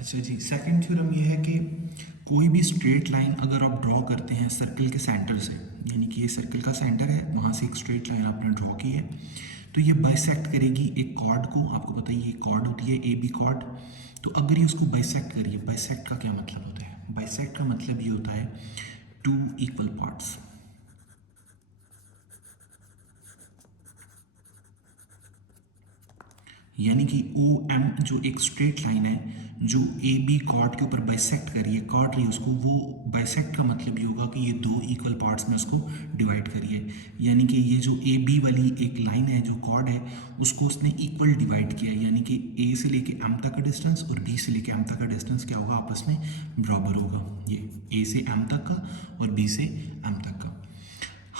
अच्छा जी, second theorem ये है कि कोई भी स्ट्रेट लाइन अगर आप ड्रॉ करते हैं सर्कल के सेंटर से, यानी कि ये सर्कल का सेंटर है, वहाँ से एक स्ट्रेट लाइन आपने ड्रॉ की है, तो ये बाइसेक्ट करेगी एक कॉर्ड को। आपको पता है ये कॉर्ड होती है ए बी कॉर्ड। तो अगर ये उसको बाइसेक्ट करिए, बाइसेक्ट का क्या मतलब होता है? बाइसेक्ट का मतलब ये होता है टू इक्वल पार्ट्स। यानी कि ओ एम जो एक स्ट्रेट लाइन है जो ए बी कॉर्ड के ऊपर बाइसेक्ट करिए, काट रही है उसको, वो बाइसेक्ट का मतलब ये होगा कि ये दो इक्वल पार्ट्स में उसको डिवाइड करिए। यानी कि ये जो ए बी वाली एक लाइन है जो कॉर्ड है उसको उसने इक्वल डिवाइड किया है, यानी कि ए से लेके एम तक का डिस्टेंस और बी से लेके एम तक का डिस्टेंस क्या होगा, आपस में बराबर होगा। ये ए से एम तक का और बी से एम तक का।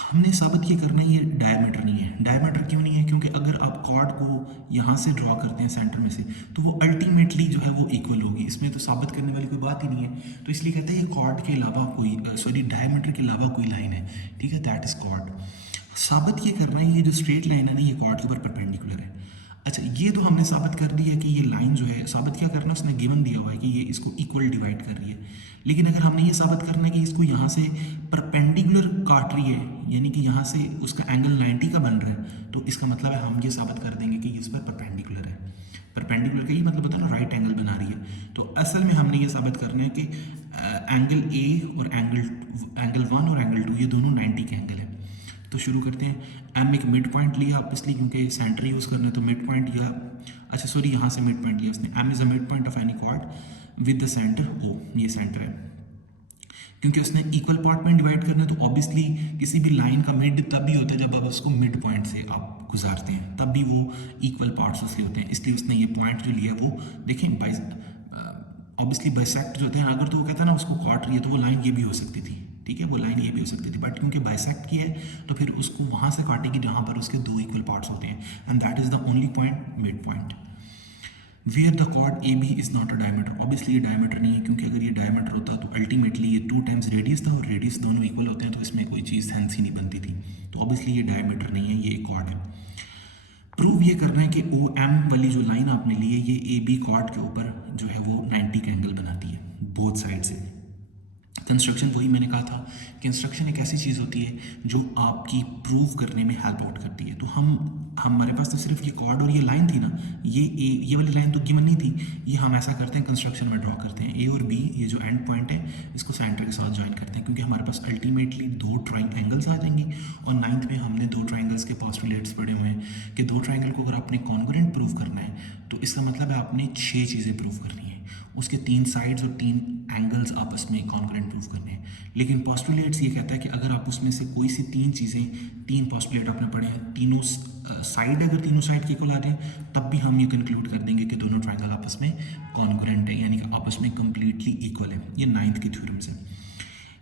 हमने साबित ये करना है ये डायमीटर नहीं है। डायमीटर क्यों नहीं है? क्योंकि अगर आप कॉर्ड को यहाँ से ड्रॉ करते हैं सेंटर में से, तो वो अल्टीमेटली जो है वो इक्वल होगी। इसमें तो साबित करने वाली कोई बात ही नहीं है। तो इसलिए कहते हैं ये कॉर्ड के अलावा कोई सॉरी डायमीटर के अलावा कोई लाइन है, ठीक है, दैट इज कॉर्ड। साबित ये करना है ये जो स्ट्रेट लाइन है ना ये कॉर्ड के ऊपर परपेंडिकुलर है। अच्छा, ये तो हमने साबित कर दिया कि ये लाइन जो है, साबित क्या करना, उसने गिवन दिया हुआ है कि ये इसको इक्वल डिवाइड कर रही है। लेकिन अगर हमने ये साबित करना है कि इसको यहाँ से परपेंडिकुलर काट रही है, यानी कि यहाँ से उसका एंगल 90 का बन रहा है, तो इसका मतलब है हम ये साबित कर देंगे कि इस पर परपेंडिकुलर है। परपेंडिकुलर का ही मतलब होता है ना राइट एंगल बना रही है। तो असल में हमने ये साबित करना है कि एंगल ए और एंगल 1 और एंगल 2 ये दोनों 90 के एंगल है। तो शुरू करते हैं। एम एक मिड पॉइंट लिया आप इसलिए क्योंकि सेंटर यूज़ करना है, तो मिड पॉइंट या अच्छा सॉरी यहाँ से मिड पॉइंट लिया उसने। M is a mid point of any chord with the centre O, ये सेंटर है। क्योंकि उसने इक्वल पार्ट में डिवाइड करना है, तो ऑब्वियसली किसी भी लाइन का मिड तब भी होता है जब आप उसको मिड पॉइंट से आप गुजारते हैं, तब भी वो इक्वल पार्ट्स उसके होते हैं। इसलिए उसने ये पॉइंट जो लिया वो देखें ऑब्वियसली बाइसेक्ट जो होते हैं, अगर तो वो कहता है ना उसको काट रही है, तो वो लाइन ये भी हो सकती थी, ठीक है, वो लाइन ये भी हो सकती थी, बट क्योंकि बाइसेक्ट की है तो फिर उसको वहाँ से काटेगी जहाँ पर उसके दो इक्वल पार्ट्स होते हैं, and that is the only point, mid point. Where the chord A B is not a diameter. Obviously ये डायमीटर नहीं है, क्योंकि अगर ये डायमीटर होता तो अल्टीमेटली ये 2 टाइम्स रेडियस था और रेडियस दोनों इक्वल होते हैं, तो इसमें कोई चीज़ सेंस ही नहीं बनती थी। तो ऑब्वियसली ये डायमीटर नहीं है, ये एक कॉर्ड है। प्रूव ये करना है कि ओ एम वाली जो लाइन आपने ली है ये ए बी कॉर्ड के ऊपर जो है वो 90 का एंगल बनाती है बोथ साइड से। कंस्ट्रक्शन वही मैंने कहा था, कंस्ट्रक्शन एक ऐसी चीज़ होती है जो आपकी प्रूव करने में हेल्प आउट करती है। तो हमारे पास तो सिर्फ ये कॉर्ड और ये लाइन थी ना, ये वाली लाइन तो गिवन नहीं थी। ये हम ऐसा करते हैं कंस्ट्रक्शन में ड्रॉ करते हैं, ए और बी ये जो एंड पॉइंट है इसको सेंटर के साथ ज्वाइन करते हैं, क्योंकि हमारे पास अल्टीमेटली दो एंगल्स आ जाएंगी। और 9th में हमने दो ट्राइंगल्स के पोस्टुलेट्स पढ़े हुए हैं कि दो ट्राइंगल को अगर आपने कॉन्ग्रुएंट प्रूव करना है तो इसका मतलब है आपने 6 चीज़ें प्रूव करनी है, उसके 3 साइड्स और 3 एंगल्स आपस में कॉन्ग्रुएंट प्रूव करने हैं। लेकिन पोस्टुलेट्स ये कहता है कि अगर आप उसमें से कोई सी 3 चीज़ें, 3 पोस्टुलेट आपने पढ़े हैं, तीनों साइड अगर तीनों साइड के इक्वल आ जाए तब भी हम ये कंक्लूड कर देंगे कि दोनों ट्राइंगल आपस में कॉन्ग्रुएंट है, यानी कि आपस में कंप्लीटली इक्वल है। ये 9th की थ्योरम से।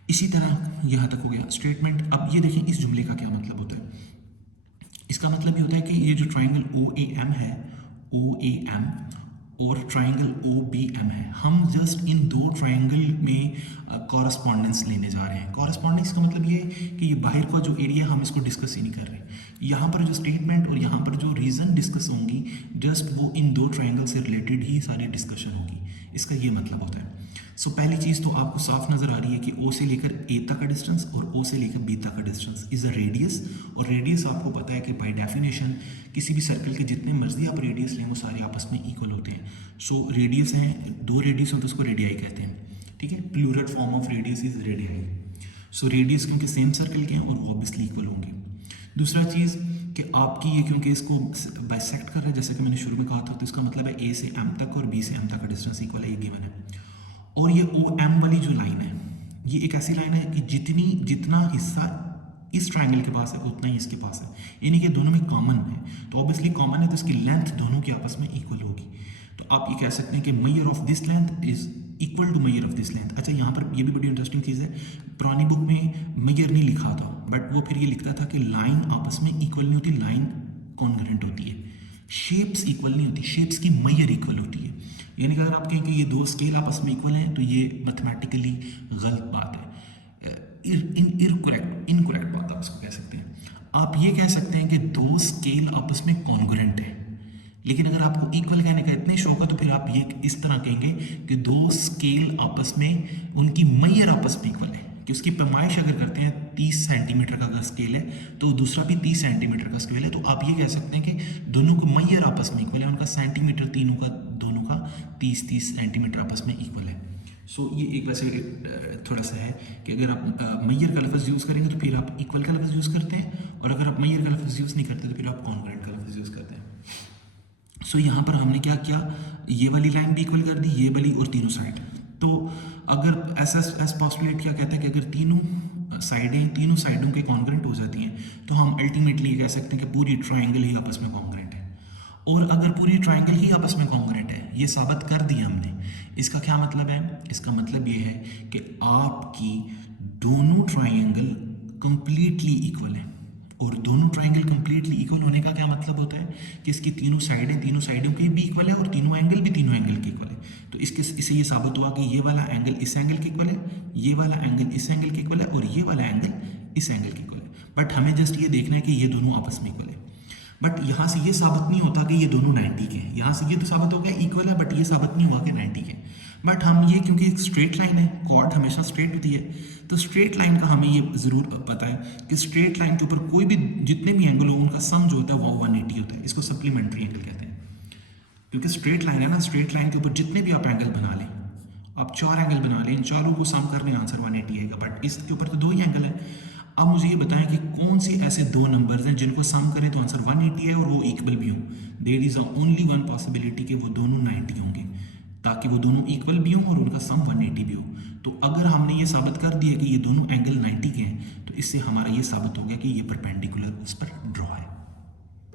इसी तरह यहाँ तक हो गया स्टेटमेंट। अब ये देखें इस जुमले का क्या मतलब होता है। इसका मतलब ये होता है कि ये जो ट्राइंगल ओ ए एम है, ओ ए एम और ट्राइंगल ओ बी एम है, हम जस्ट इन दो ट्राइंगल में कॉरस्पॉन्डेंस लेने जा रहे हैं। कॉरस्पॉन्डेंस का मतलब ये है कि ये बाहर का जो एरिया हम इसको डिस्कस ही नहीं कर रहे। यहाँ पर जो स्टेटमेंट और यहाँ पर जो रीज़न डिस्कस होंगी, जस्ट वो इन दो ट्राइंगल से रिलेटेड ही सारी डिस्कशन होगी। इसका ये मतलब होता है। सो पहली चीज़ तो आपको साफ नज़र आ रही है कि ओ से लेकर ए तक का डिस्टेंस और ओ से लेकर बी तक का डिस्टेंस इज़ अ रेडियस। और रेडियस आपको पता है कि बाय डेफिनेशन किसी भी सर्कल के जितने मर्जी आप रेडियस लें वो सारे आपस में इक्वल होते हैं। सो रेडियस हैं, दो रेडियस हो तो उसको रेडियाई कहते हैं, ठीक है। Plural form of radius is radii. So radius क्योंकि सेम सर्कल के हैं और वो ऑब्वियसली इक्वल होंगे। दूसरा चीज़ कि आपकी ये क्योंकि इसको बाइसेक्ट कर रहा है, जैसे कि मैंने शुरू में कहा था, तो इसका मतलब है ए से एम तक और बी से एम तक का डिस्टेंस इक्वल है, ये गिवन है। और ये ओ एम वाली जो लाइन है ये एक ऐसी लाइन है कि जितना हिस्सा इस ट्राइंगल के पास है उतना ही इसके पास है, यानी कि दोनों में कॉमन है। तो ऑब्वियसली कॉमन है तो इसकी लेंथ दोनों की आपस में इक्वल होगी। तो आप ये कह सकते हैं कि measure of this length is equal to measure of this length. अच्छा, यहाँ पर ये भी बड़ी इंटरेस्टिंग चीज़ है, पुरानी बुक में मेजर नहीं लिखा था, बट वो फिर ये लिखता था कि लाइन आपस में इक्वल नहीं होती, लाइन कॉन्ग्रुएंट होती है। शेप्स इक्वल नहीं होती, शेप्स की मेजर इक्वल होती है। यानी कि अगर आप कहें कि ये दो स्केल आपस में इक्वल हैं तो ये मैथमेटिकली गलत बात है, इनकरेक्ट बात आप इसको कह सकते हैं। आप ये कह सकते हैं कि दो स्केल आपस में कॉन्ग्रुएंट है, लेकिन अगर आपको इक्वल कहने का इतने शौक है तो फिर आप ये इस तरह कहेंगे कि दो स्केल आपस में उनकी मैयर आपस में इक्वल है, कि उसकी पैमाइश अगर करते हैं 30 सेंटीमीटर का अगर स्केल है तो दूसरा भी 30 सेंटीमीटर का स्केल है, तो आप ये कह सकते हैं कि दोनों को मैयर आपस में इक्वल है, उनका सेंटीमीटर तीनों का दोनों का 30-30 सेंटीमीटर आपस में इक्वल है। सो ये एक वैसे थोड़ा सा है कि अगर आप मैयर का लफ्ज़ यूज़ करेंगे तो फिर आप इक्वल का लफ्ज़ यूज़ करते हैं, और अगर आप मैयर का लफ्ज़ यूज़ नहीं करते तो फिर आप कॉन्ग्रुएंट का लफ्ज़ यूज़ करते हैं। सो यहाँ पर हमने क्या किया, ये वाली लाइन भी इक्वल कर दी, ये वाली और तीनों साइड। तो अगर ऐसा एस पॉस्टुलेट क्या कहता है कि अगर तीनों साइडों के कॉन्ग्रुएंट हो जाती हैं तो हम अल्टीमेटली कह सकते हैं कि पूरी ट्राइंगल ही आपस में कॉन्ग्रुएंट है। और अगर पूरी ट्राइंगल ही आपस में कॉन्ग्रुएंट है, ये साबित कर दिया हमने। इसका क्या मतलब है? इसका मतलब ये है कि आपकी दोनों ट्राइंगल कंप्लीटली इक्वल है। और दोनों ट्राइंगल कंप्लीटली इक्वल होने का क्या मतलब होता है कि इसकी तीनों साइडों के भी इक्वल है और तीनों एंगल भी तीनों एंगल के इक्वल है। तो इससे ये साबित हुआ कि ये वाला एंगल इस एंगल के इक्वल है, ये वाला एंगल इस एंगल के इक्वल है और ये वाला एंगल इस एंगल के इक्वल है। बट हमें जस्ट ये देखना है कि ये दोनों आपस में इक्वल है। बट यहाँ से ये साबित नहीं होता कि ये दोनों 90 के हैं। यहाँ से ये तो साबित हो गया इक्वल है, बट ये साबित नहीं हुआ कि 90 के। बट हम ये, क्योंकि एक स्ट्रेट लाइन है, कॉर्ड हमेशा स्ट्रेट होती है, तो स्ट्रेट लाइन का हमें ये ज़रूर पता है कि स्ट्रेट लाइन के ऊपर कोई भी जितने भी एंगल हो उनका सम जो होता है वो 180 होता है। इसको सप्लीमेंट्री एंगल कहते हैं, क्योंकि स्ट्रेट लाइन है ना, स्ट्रेट लाइन के ऊपर जितने भी आप एंगल बना लें, आप 4 एंगल बना लें, इन चारों को सम करने आंसर 180 आएगा। बट इसके ऊपर तो 2 ही एंगल है। अब मुझे ये बताएं कि कौन से ऐसे 2 नंबर्स हैं जिनको सम करें तो आंसर 180 है और वो इक्वल भी हों। There is only one possibility कि वो दोनों 90 होंगे, ताकि वो दोनों इक्वल भी हों और उनका सम 180 भी हो। तो अगर हमने ये साबित कर दिया कि ये दोनों एंगल 90 के हैं, तो इससे हमारा ये साबित हो गया कि ये परपेंडिकुलर उस पर ड्रॉ है।